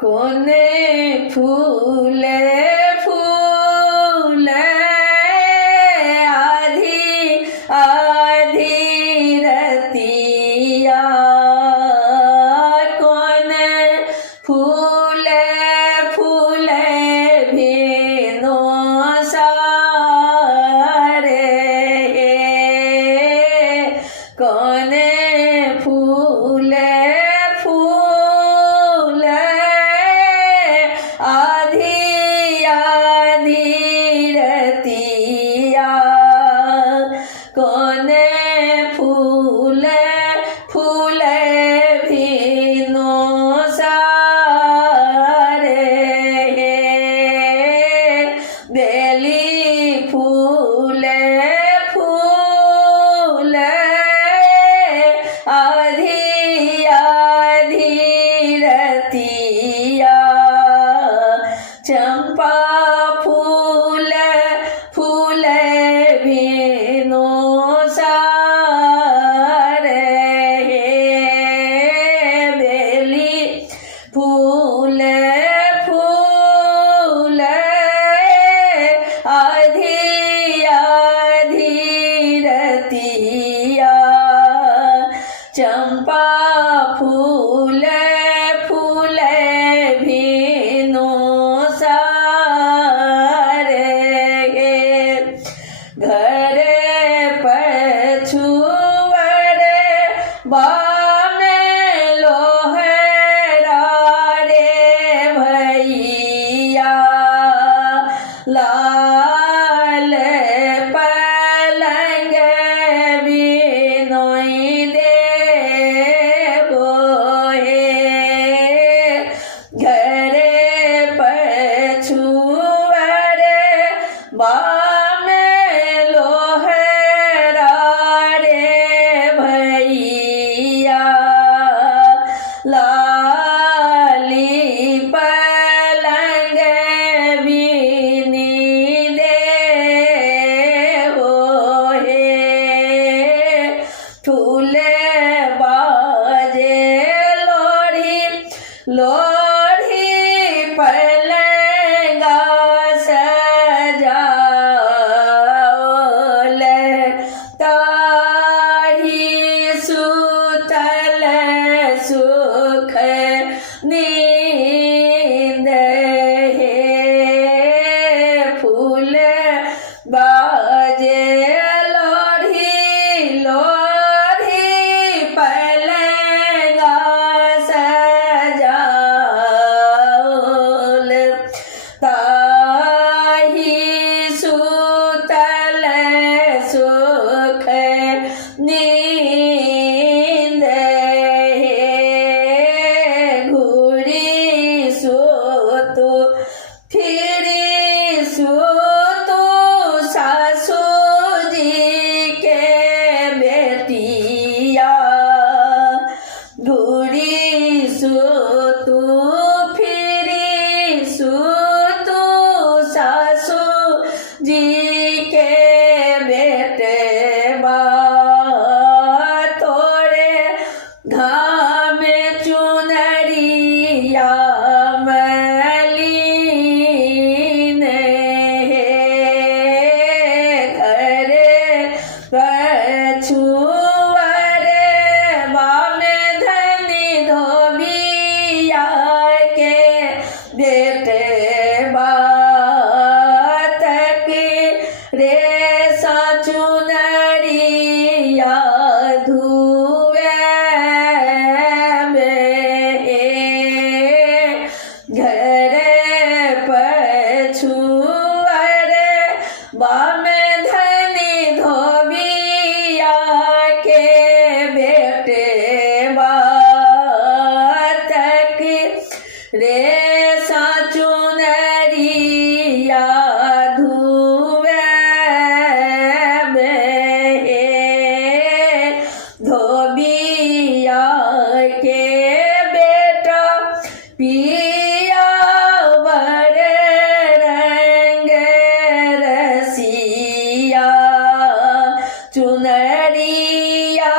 कोने फूले फूले आधी आधी रतिया कोने फूले फूले भेनो सारे कोने फूले कोने फूले फूले भीनो सारे बेली फूले फूले आधी आधी रतिया चंपा फूले फूले भीनो फूले फूले आधी आधी रतिया चंपा फूले फूले भीनो सारे घरे पछुवरे बामे लाल पलंग बिनोई देवो हे घरे पछुवरे बामे लोहरा रे भैया लाली पलंग लोढ़ी पलंगा सजाओल ताही सुतल सुख नींद हे फूल बाजे नींद घुड़ी सोतो फिरी सोतो सासू जी के बेटिया घुड़ी सोतो फिरी सोतो सासू जी के बेटे घाम चुनरिया मलिन घरे पछुवरे बामे धनी धोबिया के बेटे बातक रे सा चुनरिया बामे धनी धोबिया के बेटे बातक रे साचु नरिया धुवे धोबिया के बेटा पिया चुनरिया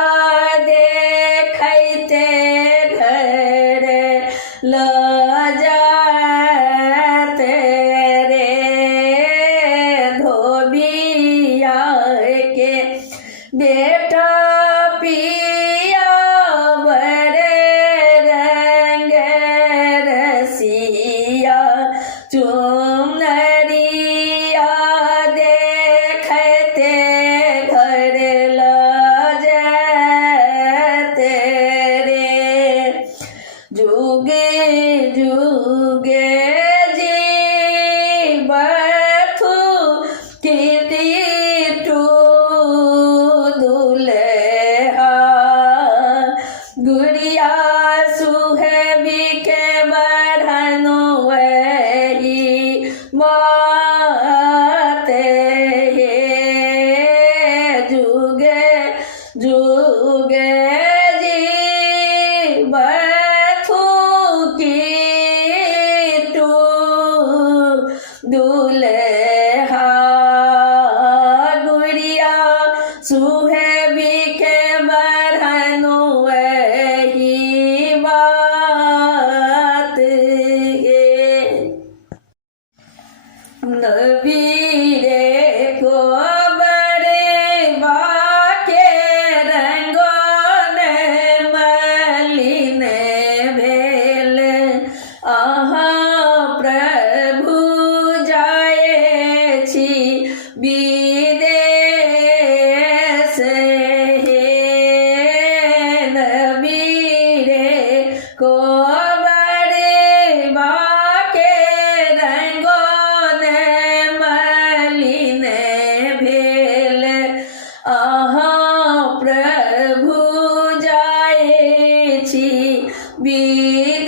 देखते घर लजा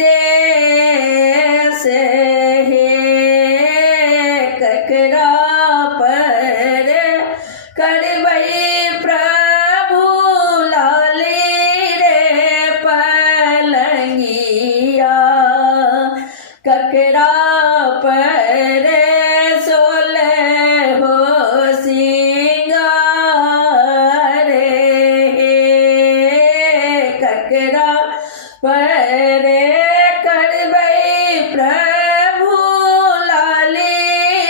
विदेश हे ककरा पर करबै प्रभु लाली रे पलंगिया ककरा पर सोलह हो सिंगार हे ककरा पर करबै प्रभु लाली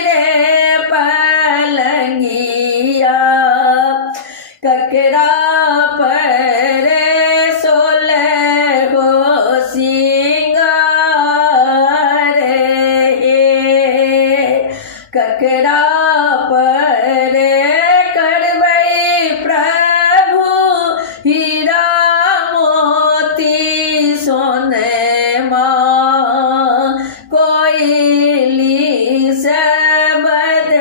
रे पलंगिया ककरा पर सोलह हो सिंगार हे ककरा पर करबै प्रभु हीरा मोती सोनमा कोयली शब्द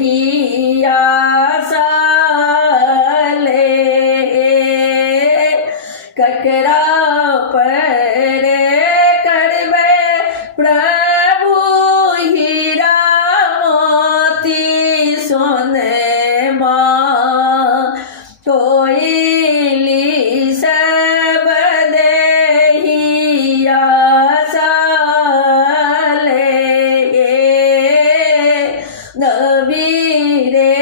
हिया साले ककरा पर करबै प्रभु हीरा मोती सोनमा कोयली शब्द हिया साले नबीरे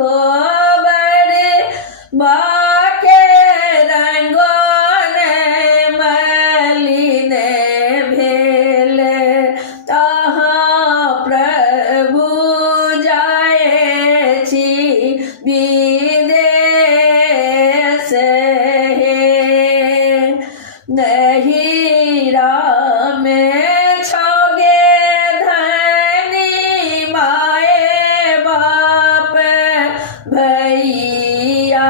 कोबर बाके रंगोन मलिन भेल तहाँ प्रभु जाए छी विदेश हे नहिरा में छोगे धनी माए बाप भैया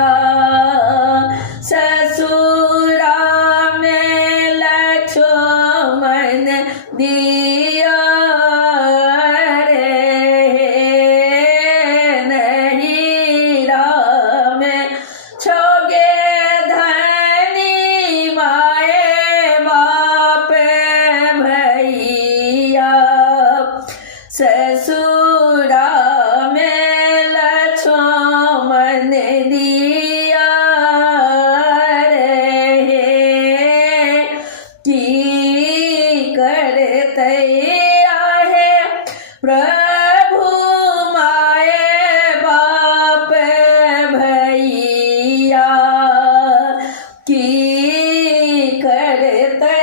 ससुरा में लक्ष्मण दिया रे नहिरा में छोगे धनी माए बाप भैया ससुरा में लक्ष्मण दिया रे की करते आहे प्रभु माए बाप भैया की करते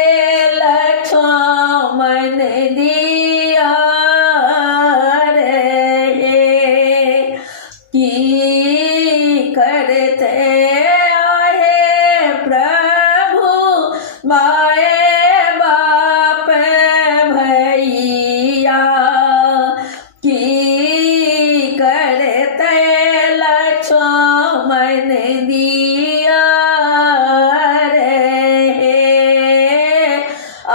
लक्ष्मण दिया रे की करते आहे प्रभु माए बाप भैया की करते लक्ष्मण दिया रे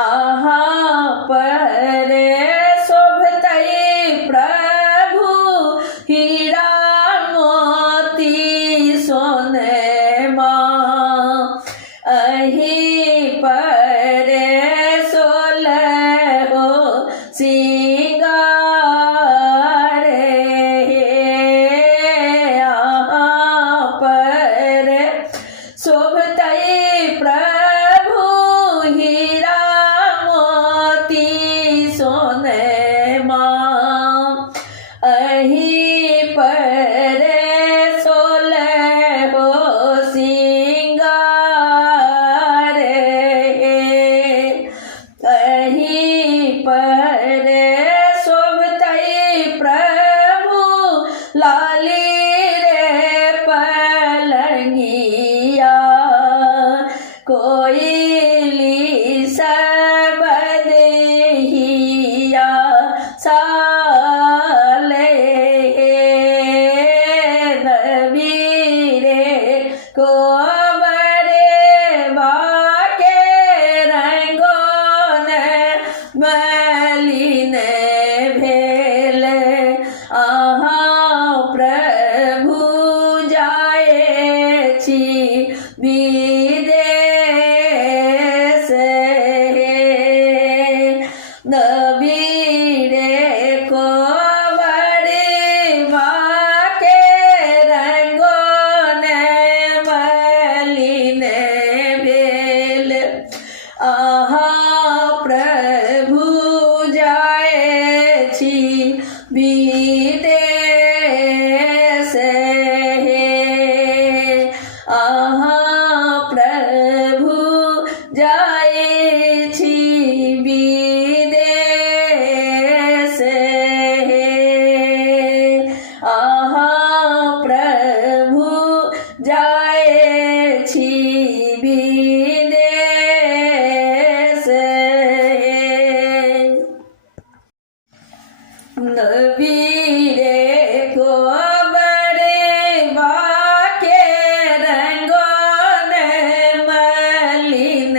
आहा पर शोभतै प्रभु हीरा मोती सोनमा अही पर सोलह हो सिंगार हे यहाँ पर शोभतै प्रभु हीरा मोती सोनमा अही पर सोलह हो सिंगार हे अही पर शोभतै प्रभु लाली रे पलंगिया कोयली शब्द हिया साले नबीरे को बड़े बाके रंगोन मलिन भेल आहा प्रभु जाए छी विदेश हे आहा प्रभु जाए छी विदेश हे आहा प्रभु जाए छी विदेश हे आहा प्रभु जाए छी विदेश हे नबीरे को बड़े बाके रंगों ने मलिन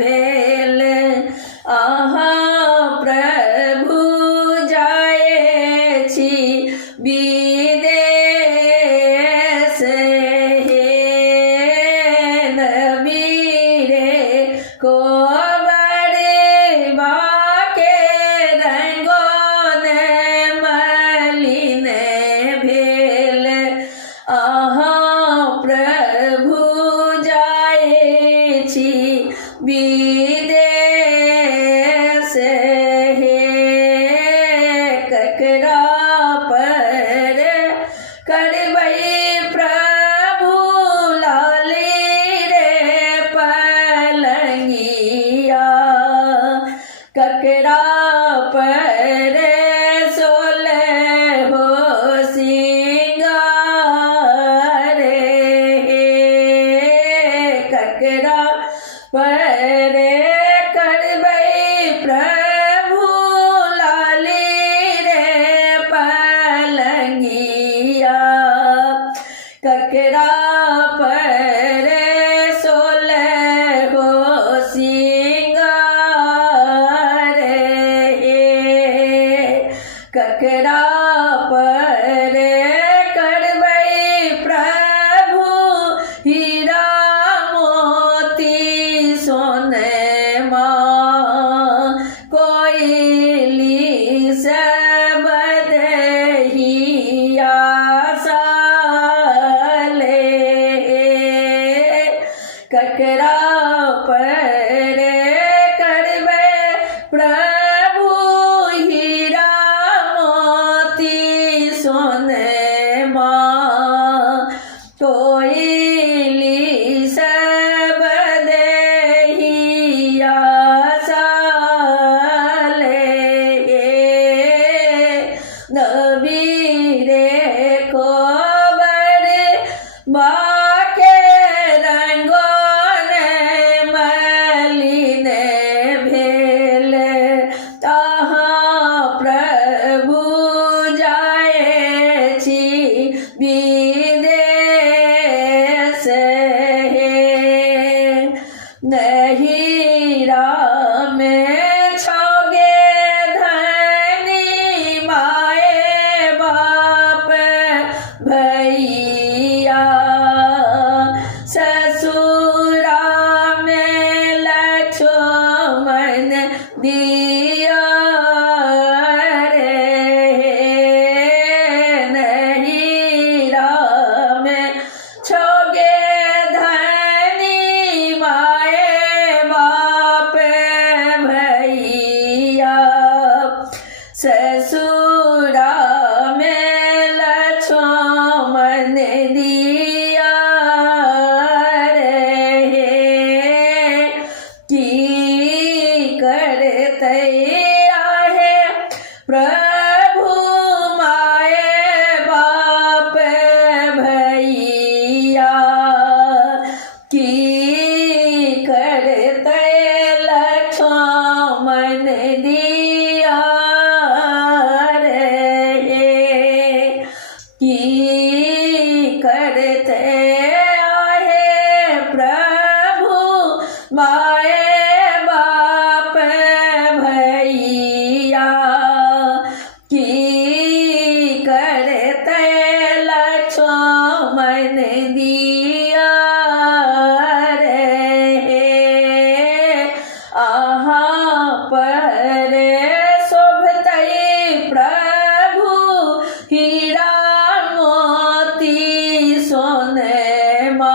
भेल आहा प्रभु जाए छी विदेश हे नबीरे को बड़े बाके रंगों ने मलिन भेल आहा प्रभु जाए छी विदेश हे ककरा पर करबै प्रभु लाली रे पलंगिया ककरा पर सोले हो सिंगार हे ककरा पर करबै प्रभु लाली रे पलंगिया ककरा पर सोले हो सिंगार हे ककरा पर करबै प्रभु हीरा मोती सोनमा कोयली सब दहिया साले ककरा पर करबै प्रभु हीरा मोती सोनमा कोयली सब दहिया साले नबीरे को बड़े बाके रंगों ने मलिन भेल आहा प्रभु जाए छी विदेश हे नहीरा में छोगे धनी माए बाप भैया ससुरा में लक्ष्मण दिया रे नहीरा में छोगे धनी माए बाप भैया ससुरा में लक्ष्मण दिया रे की करते आहे प्रभु माए बाप भैया की करते लक्ष्मण दिया रे की करते आहे प्रभु माए बाप भैया की करते लक्ष्मण दिया रे आहा पर शोभते प्रभु हीरा मोती सोनमा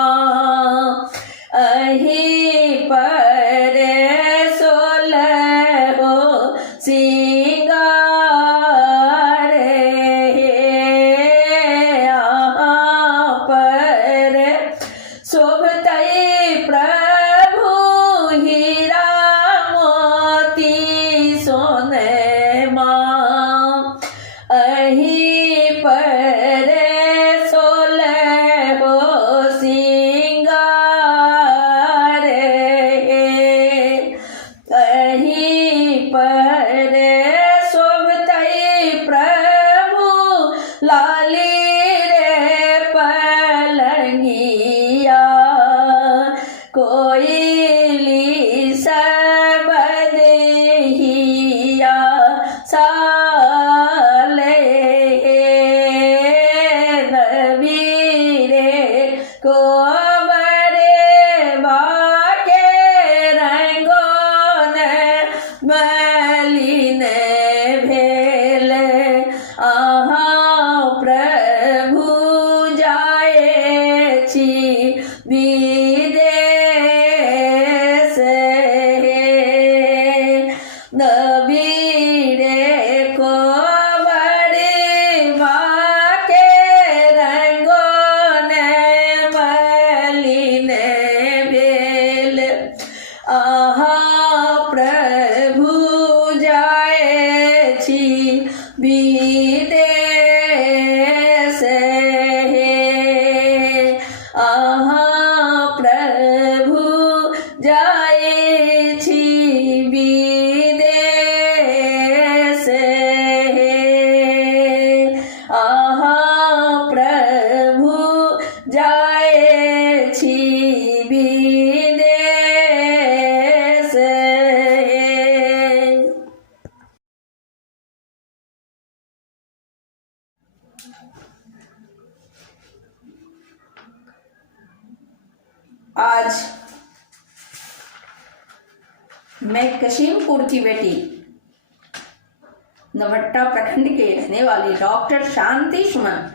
अही पर मलिन भेल अहाँ प्रभु जाए छी विदेश नबीरे को विदेश अहाँ प्रभु जाए छी विदेश अहाँ प्रभु जाए छी विदेश। आज मैं कशीमपुर की बेटी नवट्टा प्रखंड के रहने वाली डॉक्टर शांति सुमन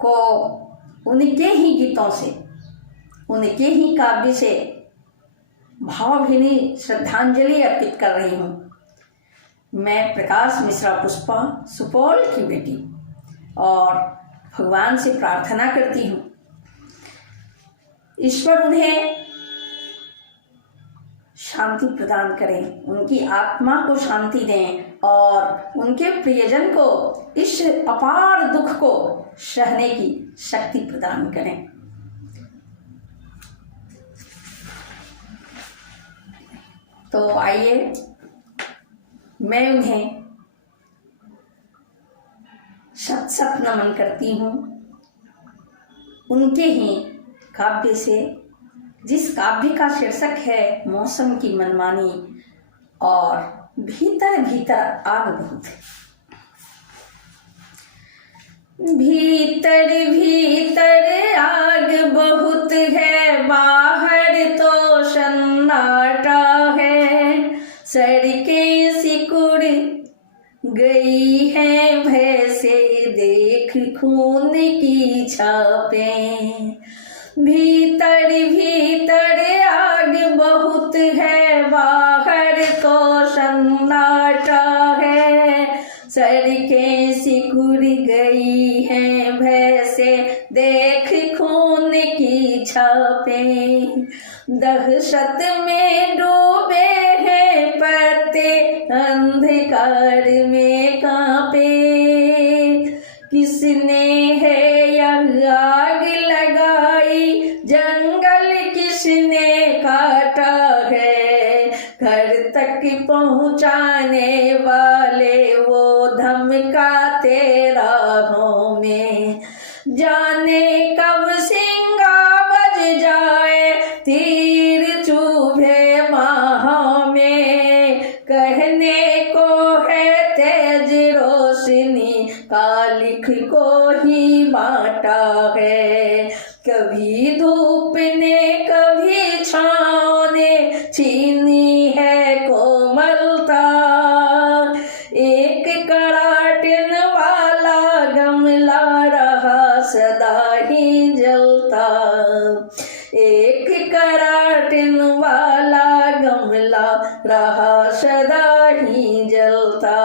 को उनके ही गीतों से, उनके ही काव्य से भावभीनी श्रद्धांजलि अर्पित कर रही हूँ। मैं प्रकाश मिश्रा पुष्पा सुपौल की बेटी और भगवान से प्रार्थना करती हूँ ईश्वर उन्हें शांति प्रदान करें, उनकी आत्मा को शांति दें और उनके प्रियजन को इस अपार दुख को सहने की शक्ति प्रदान करें। तो आइए मैं उन्हें शत शत नमन करती हूँ उनके ही काव्य से, जिस काव्य का शीर्षक है मौसम की मनमानी और भीतर भीतर आग बहुत है। भीतर भीतर आग बहुत है, बाहर तो सन्नाटा है। सड़कें सिकुड़ गई है भय से, देख खून की छापें। भीतर भीतर आग बहुत है, बाहर तो सन्नाटा है। सड़कें सिकुड़ गई हैं भय से, देख खून की छापें। दहशत में डूबे हैं पत्ते, अंधकार में कांपे। किसने है यह आग लगाई, जंगल किसने काटा है। घर तक पहुँचाने वाले वो धमकाते राहों में। जाने कब सिंगा बज जाए, तीर चुभे माह में। कहने को है तेज रोशनी का, लिख को ही बांटा है। कभी धूप ने कभी छाँव ने छीनी है कोमलता। एक कराटन वाला गमला रहा सदा ही जलता। एक कराटन वाला गमला रहा सदा ही जलता।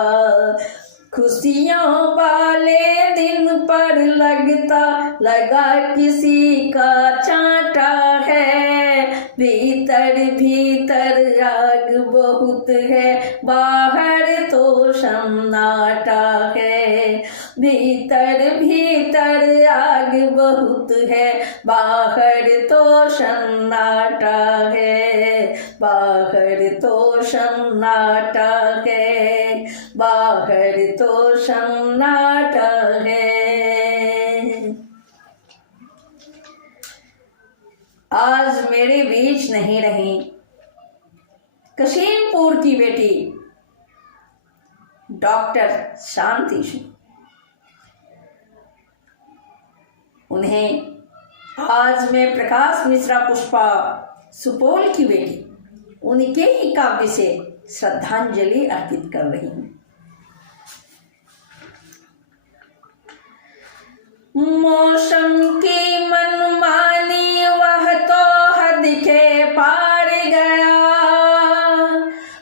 खुशियों वाले दिन पर लगता लगा किसी का चांटा है। भीतर भीतर आग बहुत है, बाहर तो सन्नाटा है। भीतर भीतर आग बहुत है, बाहर तो सन्नाटा है। बाहर तो सन्नाटा है, बाहर तो सन्नाटा है। आज मेरे बीच नहीं रही कशीमपुर की बेटी डॉक्टर शांति सुमन। उन्हें आज मैं प्रकाश मिश्रा पुष्पा सुपौल की बेटी उनके ही काव्य से श्रद्धांजलि अर्पित कर रही हूँ। मौसम की मनमानी वह तो हद के पार गया,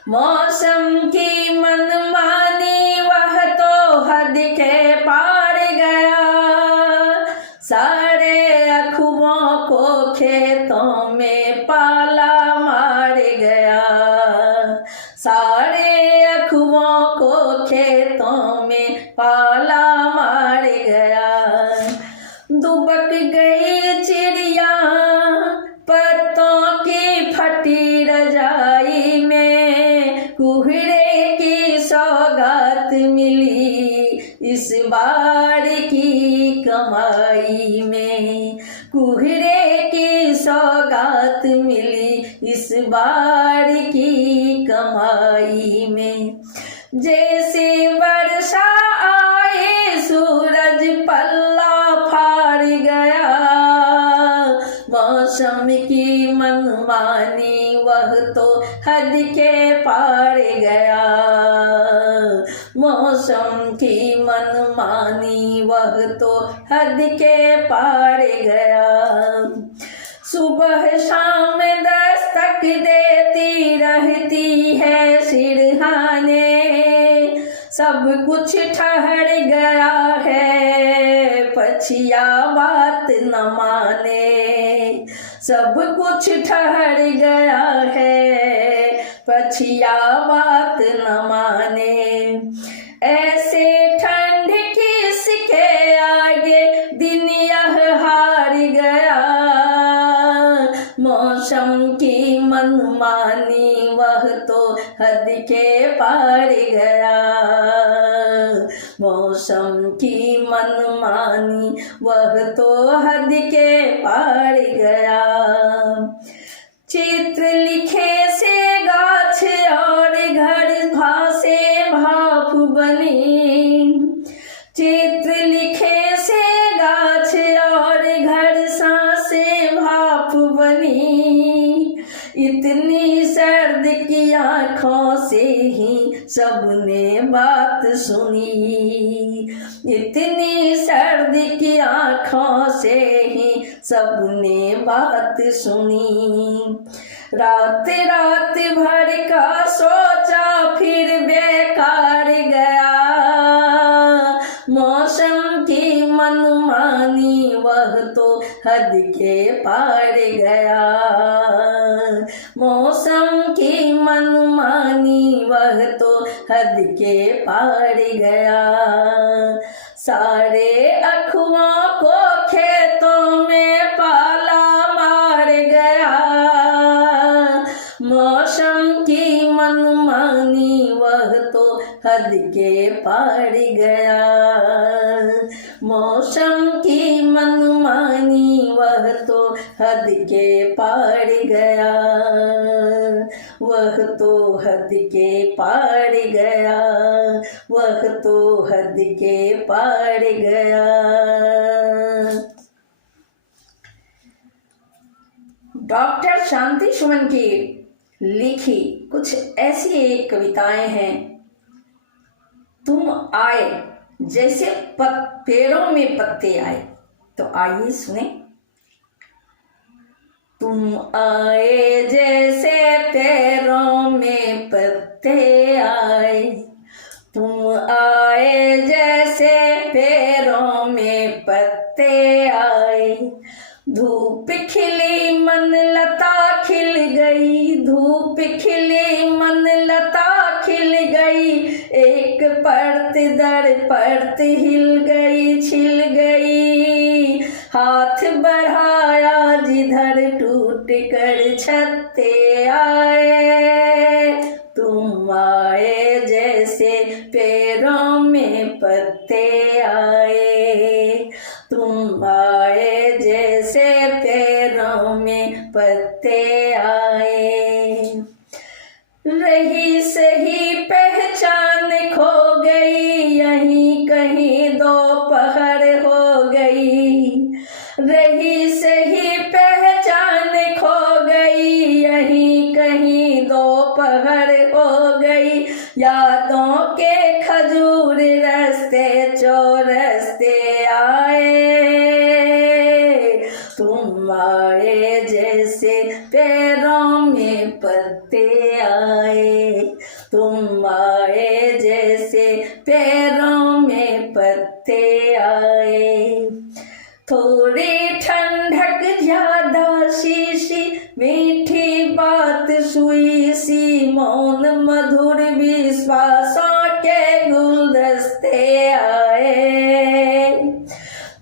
मौसम की मनमानी वह तो हद के पार गया, सारे अखुओं को खेतों में पाला मार गया, सारे अखुओं को खेतों में पाला मार गया, दुबक गई चिड़िया पत्तों की फटी रजाई में, कुहरे की सौगात मिली इस बार की कमाई में, कुहरे की सौगात मिली इस बार की कमाई में, जैसे वर्षा आए सूरज पल्ला फाड़ गया, मौसम की मनमानी वह तो हद के पार गया, मौसम की मनमानी वह तो हद के पार गया, सुबह शाम दस्तक देती रहती है सिरहाने, सब कुछ ठहर गया है पछिया बात न माने, सब कुछ ठहर गया है पछिया बात न माने, ऐसे ठंड किसके आगे दिन यह हार गया, मौसम की मनमानी वह तो हद के पार गया, मौसम की मनमानी वह तो हद के पार गया, चित्र लिखे से गाछ और घर भासे भाप बनी, चित्र लिखे से गाछ और घर सांसे भाप बनी, इतनी सर्द की आँखों से ही सबने बात सुनी, इतनी सर्द की आँखों से ही सबने बात सुनी, रात रात भर का सोचा फिर बेकार गया, मौसम की मनमानी वह तो हद के पार गया, मौसम की मनमानी वह तो हद के पार गया, सारे अखुओं को खेतों में पाला मार गया, मौसम की मनमानी वह तो हद के पार गया, मौसम की मनमानी वह तो हद के पार गया, वह तो हद के पार गया, वह तो हद के पार गया। डॉक्टर शांति सुमन की लिखी कुछ ऐसी कविताएं हैं। तुम आए जैसे पेड़ों में पत्ते आए, तो आइए सुने। तुम आए जैसे पेड़ों में पत्ते आए, तुम आए जैसे पेड़ों में पत्ते आए, धूप खिली मन लता खिल गई, धूप खिली मन लता खिल गई, एक परत दर परत हिल गई छिल गई, हाथ बढ़ाया जिधर टूट कर छत्ते आए, तुम आए जैसे पेड़ों में पत्ते आए, तुम आए जैसे पेड़ों में पत्ते आए, रही सही पहचान खो गई, यहीं कहीं दोपहर हो गई, रही सही पहचान खो गई, यहीं कहीं यादों के खजूर रस्ते चौरस्ते आए, तुम आए जैसे पैरों में पत्ते आए, तुम आए जैसे पैरों में पत्ते आए। थोड़ी ठंडक ज्यादा शीशी, मीठी बात सुई सी, मौन मधुर विश्वासों के गुलदस्ते आए।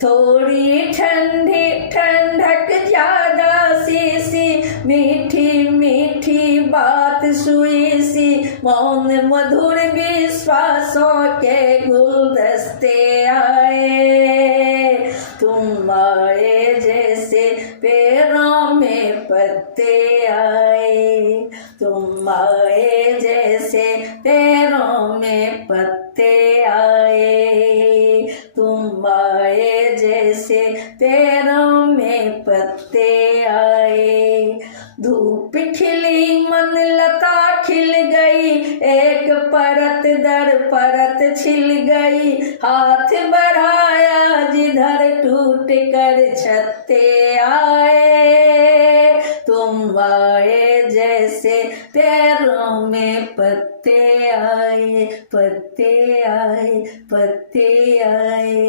थोड़ी ठंडक ज्यादा शीशी, मीठी मीठी बात सुई सी, मौन मधुर विश्वासों के गुलदस्ते आए, तुम आए जैसे पैरों में पत्ते आए, तुम आए जैसे पैरों में पत्ते आए, तुम आए जैसे पैरों में पत्ते आए। धूप खिली मन लता खिल गई, एक परत दर परत छिल गई, हाथ बढ़ाया जिधर टूट कर छत्ते आए, तुम आए जैसे पैरों में पत्ते आए, पत्ते आए, पत्ते आए।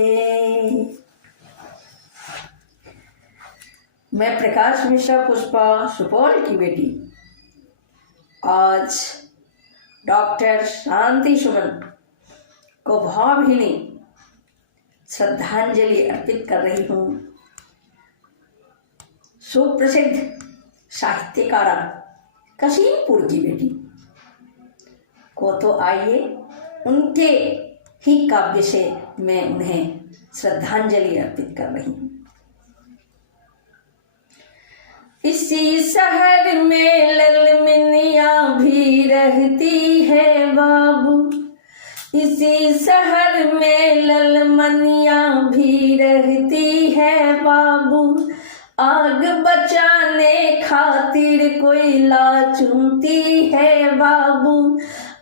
मैं प्रकाश मिश्रा पुष्पा, सुपौल की बेटी, आज डॉक्टर शांति सुमन को भावभीनी श्रद्धांजलि अर्पित कर रही हूँ। सुप्रसिद्ध साहित्यकारा कसीमपुर की बेटी को तो आइए उनके ही काव्य से मैं उन्हें श्रद्धांजलि अर्पित कर रही हूँ। इसी शहर में ललमनिया भी रहती है बाबू, इसी शहर में ललमनिया भी रहती है बाबू, आग बचाने खातिर कोयला चुनती है बाबू,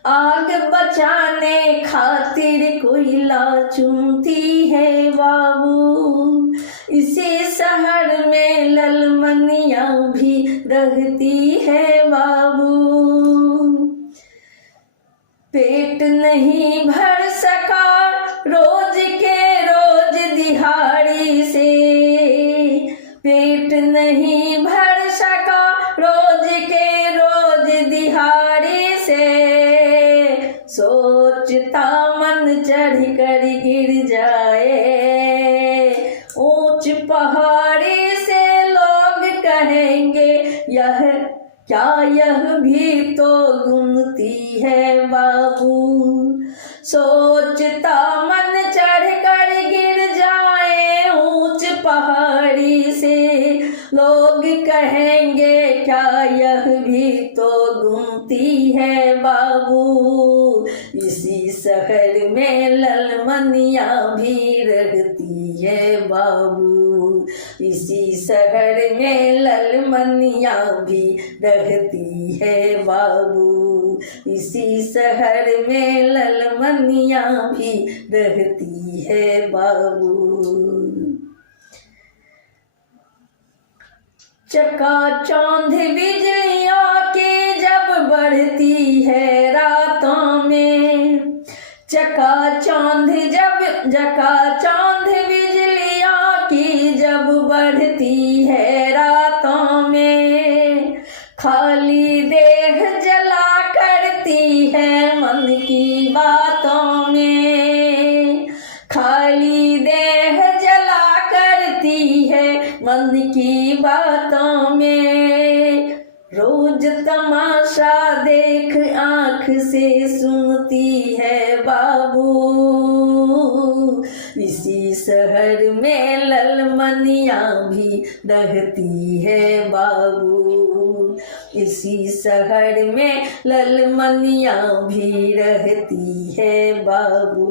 आग बचाने खातिर कोयला चुनती है बाबू, इसी शहर में ललमनिया भी रहती है बाबू। पेट नहीं भर सका रोज के रोज दिहाड़ी से, पेट नहीं भर सका रोज के रोज दिहाड़ी से, सोचता मन चढ़ कर गिर जाए ऊंच पहाड़ी से, लोग कहेंगे यह क्या यह भी तो गुमती है बाबू, सोचता मन चढ़ कर गिर जाए ऊंच पहाड़ी से, लोग कहेंगे क्या यह भी तो गुमती है बाबू, इसी शहर में ललमनिया भी रहती है बाबू, इसी शहर में ललमनिया भी रहती है बाबू, इसी शहर में ललमनिया भी रहती है बाबू। चकाचौंध बिजलियों की जब बढ़ती है रातों में, चकाचौंध बिजलियों की जब बढ़ती है रातों में, खाली देह जला करती है मन की बातों में, खाली देह जला करती है मन की बातों में, रोज तमाशा देख आँख से सुनती है बाबू, इसी शहर में ललमनिया भी रहती है बाबू, इसी शहर में ललमनिया भी रहती है बाबू।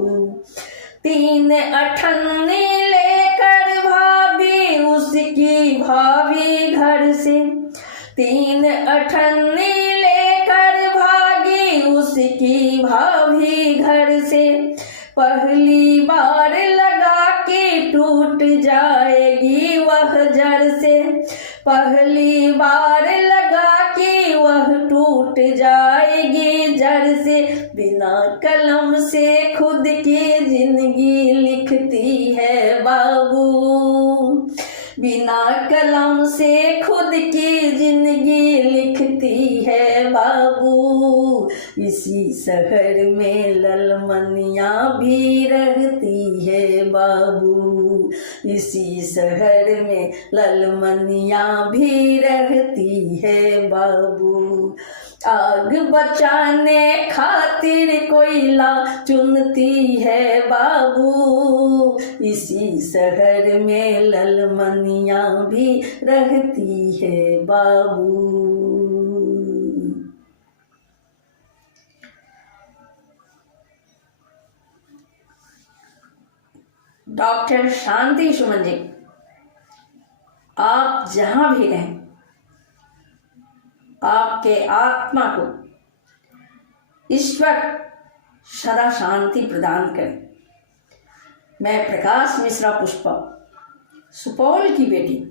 3 अठन्नी लेकर भाभी उसकी भाभी घर से, 3 अठन्नी लेकर भागी उसकी भाभी टूट जाएगी जड़ से। बिना कलम से खुद की जिंदगी लिखती है बाबू, बिना कलम से खुद की जिंदगी लिखती है बाबू। इसी शहर में ललमनिया भी रहती है बाबू, इसी शहर में ललमनिया भी रहती है बाबू। आग बचाने खातिर कोयला चुनती है बाबू, इसी शहर में ललमनिया भी रहती है बाबू। डॉक्टर शांति सुमन जी, आप जहां भी रहें, आपके आत्मा को ईश्वर सदा शांति प्रदान करें। मैं प्रकाश मिश्रा पुष्पा, सुपौल की बेटी,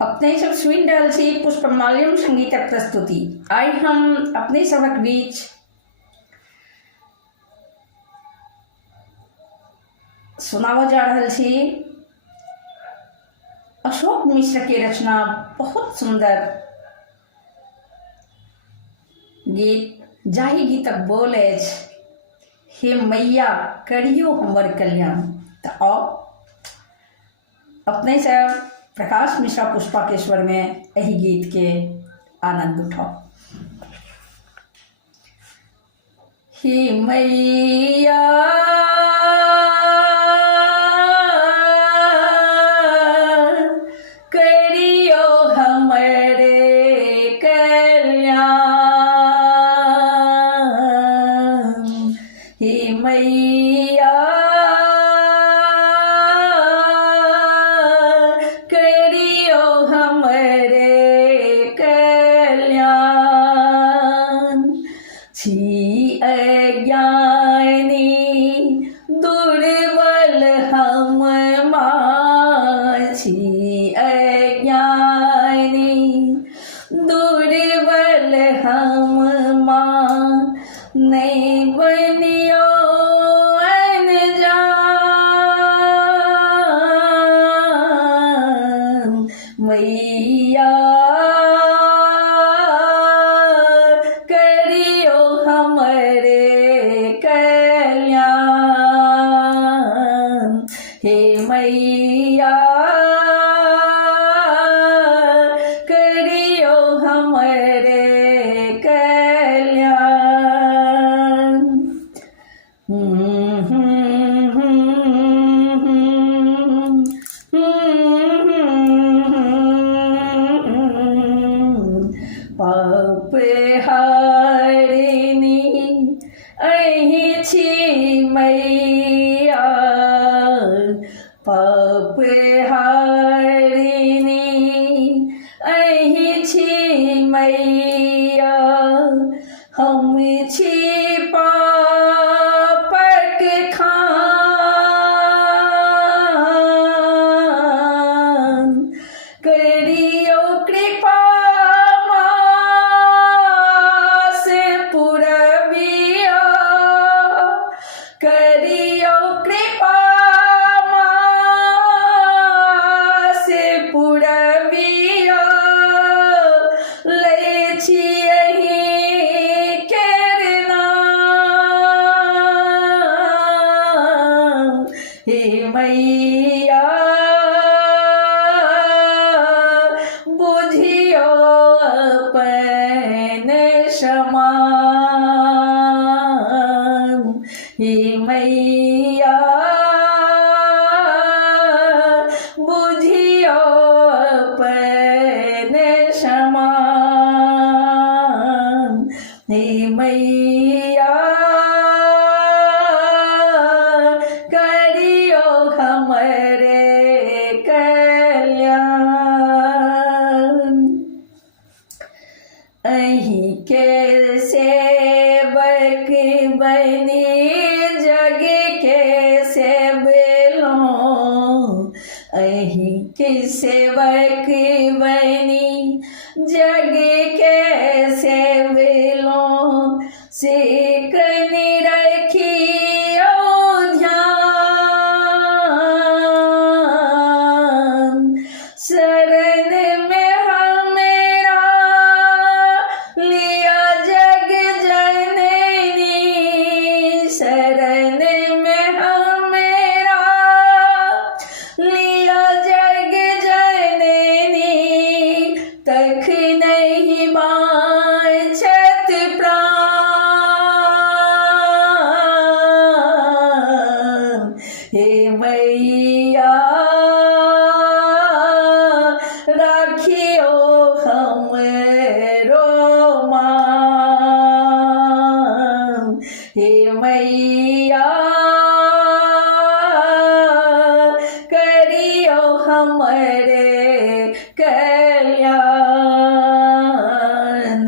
अपने सब स्वीट डाल से पुष्पमाल्यम संगीत प्रस्तुति। आज हम अपने सबक बीच सुनावा जा रहा छी अशोक मिश्र की रचना बहुत सुंदर गीत। जाही गीतक बोले हे मैया करियो हमर कल्याण। तो आओ अपने सब प्रकाश मिश्रा पुष्पा के स्वर में यही गीत के आनंद उठाओ। हे मैया करियो हमरे कल्याण, हे मैया छी अज्ञानी दुर्बल हम माँ, छी अज्ञानी दुर्बल हम माँ। नहीं बनियो अनजान, मैया हे मैया करियो हमरे कल्याण। पाप हारिनी अहि छी मैया, पाप हारिनी अहि छी मैया। हम छी पापक खान, करियो कृपा से पुरबिया, करियो कृपा पुरबिया। ले छियहि केर नाम, हे मैया बुझियो अपन समान, हे मैया बुझियो अपन समान, हे मैया करियो हमरे कल्याण। अहीं के सेवक बनी सेवक बनी जग के सेवलों से कनि रखियो ध्यान। शरण में हमेरा लिया जग जननी, शरण में हमेरा लिया जग जननी। तख नहीं बाँछत प्राण, हे मैया राखियो हमरो मान। हे मैया करियो हमरे कल्याण।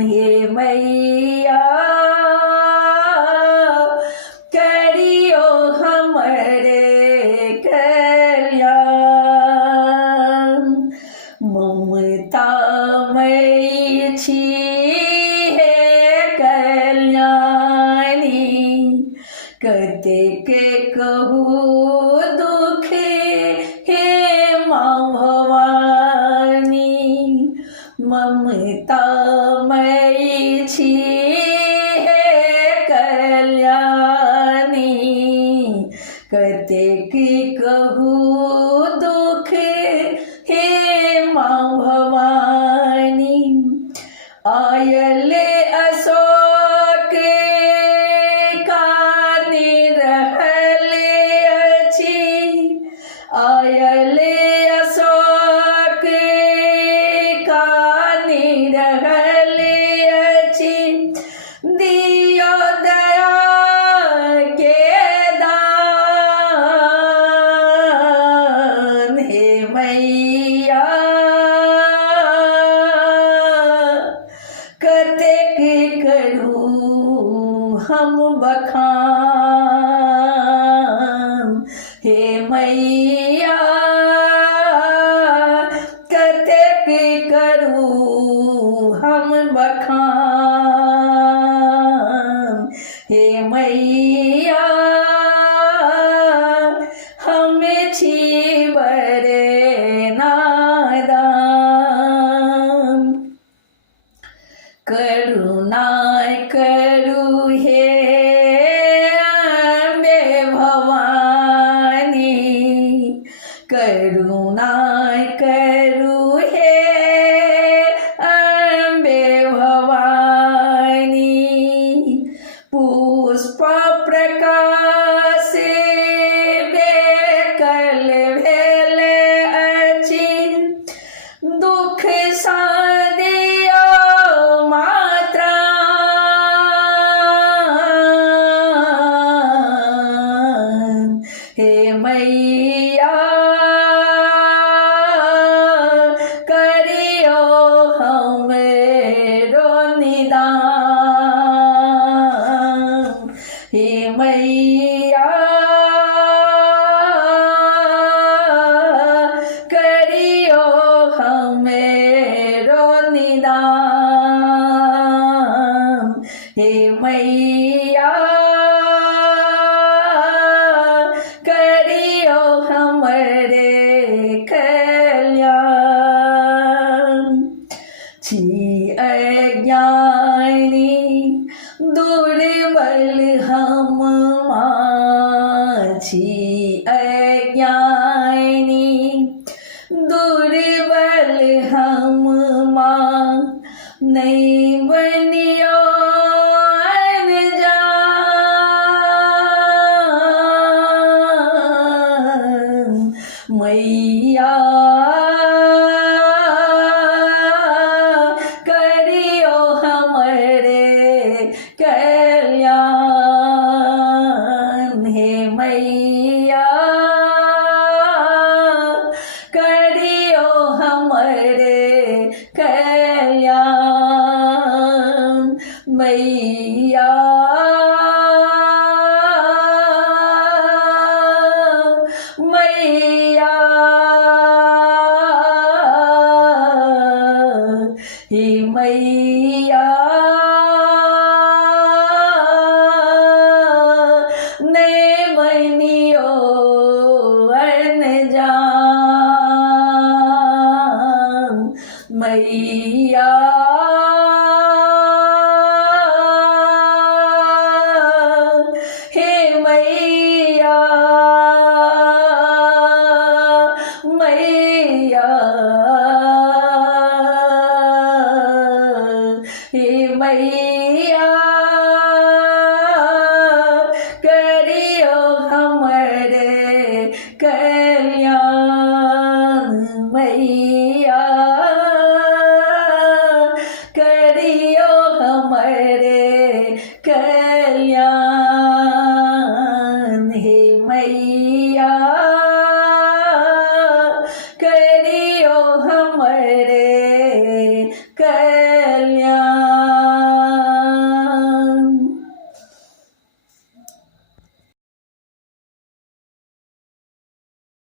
हे मैया करियो हमरे कल्याण। ममतामयी छी हे कल्याणी, कतेक कहूँ दुख हे माँ भवानी। ममतामयी छी हे कल्याणी, कतेक कहूँ दुख हे माँ भवानी। आयल अशोक कानि रहल अछि, आयल अशोक कानि रहल अछि। दियो दया के दान, हे मैया कतेक करूँ हम बखान। हे मैया कतेक करूँ हम बखान। हे मैया हम छी बड़े नादान। करुणा करू हे अम्बे भवानी, करुणा करू हे अम्बे भवानी। पुष्प प्रकाश बेकल भेल अछि, दुख सादियो मात्रा। हे मैया करियो हमरो निदान। हे मैया करियो हमरो निदान। हे मैया करियो हमरे कल्याण। छी अज्ञानी दुर्बल हम माँ, छी अज्ञानी दुर्बल हम माँ। नहीं बनियो अनजान, मैया करियो हमरे कल्याण। हे मैया करियो हमरे कल्याण। मैया मैया बनियो अनजान मैया हे मैया मैया हे मैया करियो हमरे कल्याण मैया करियो हमरे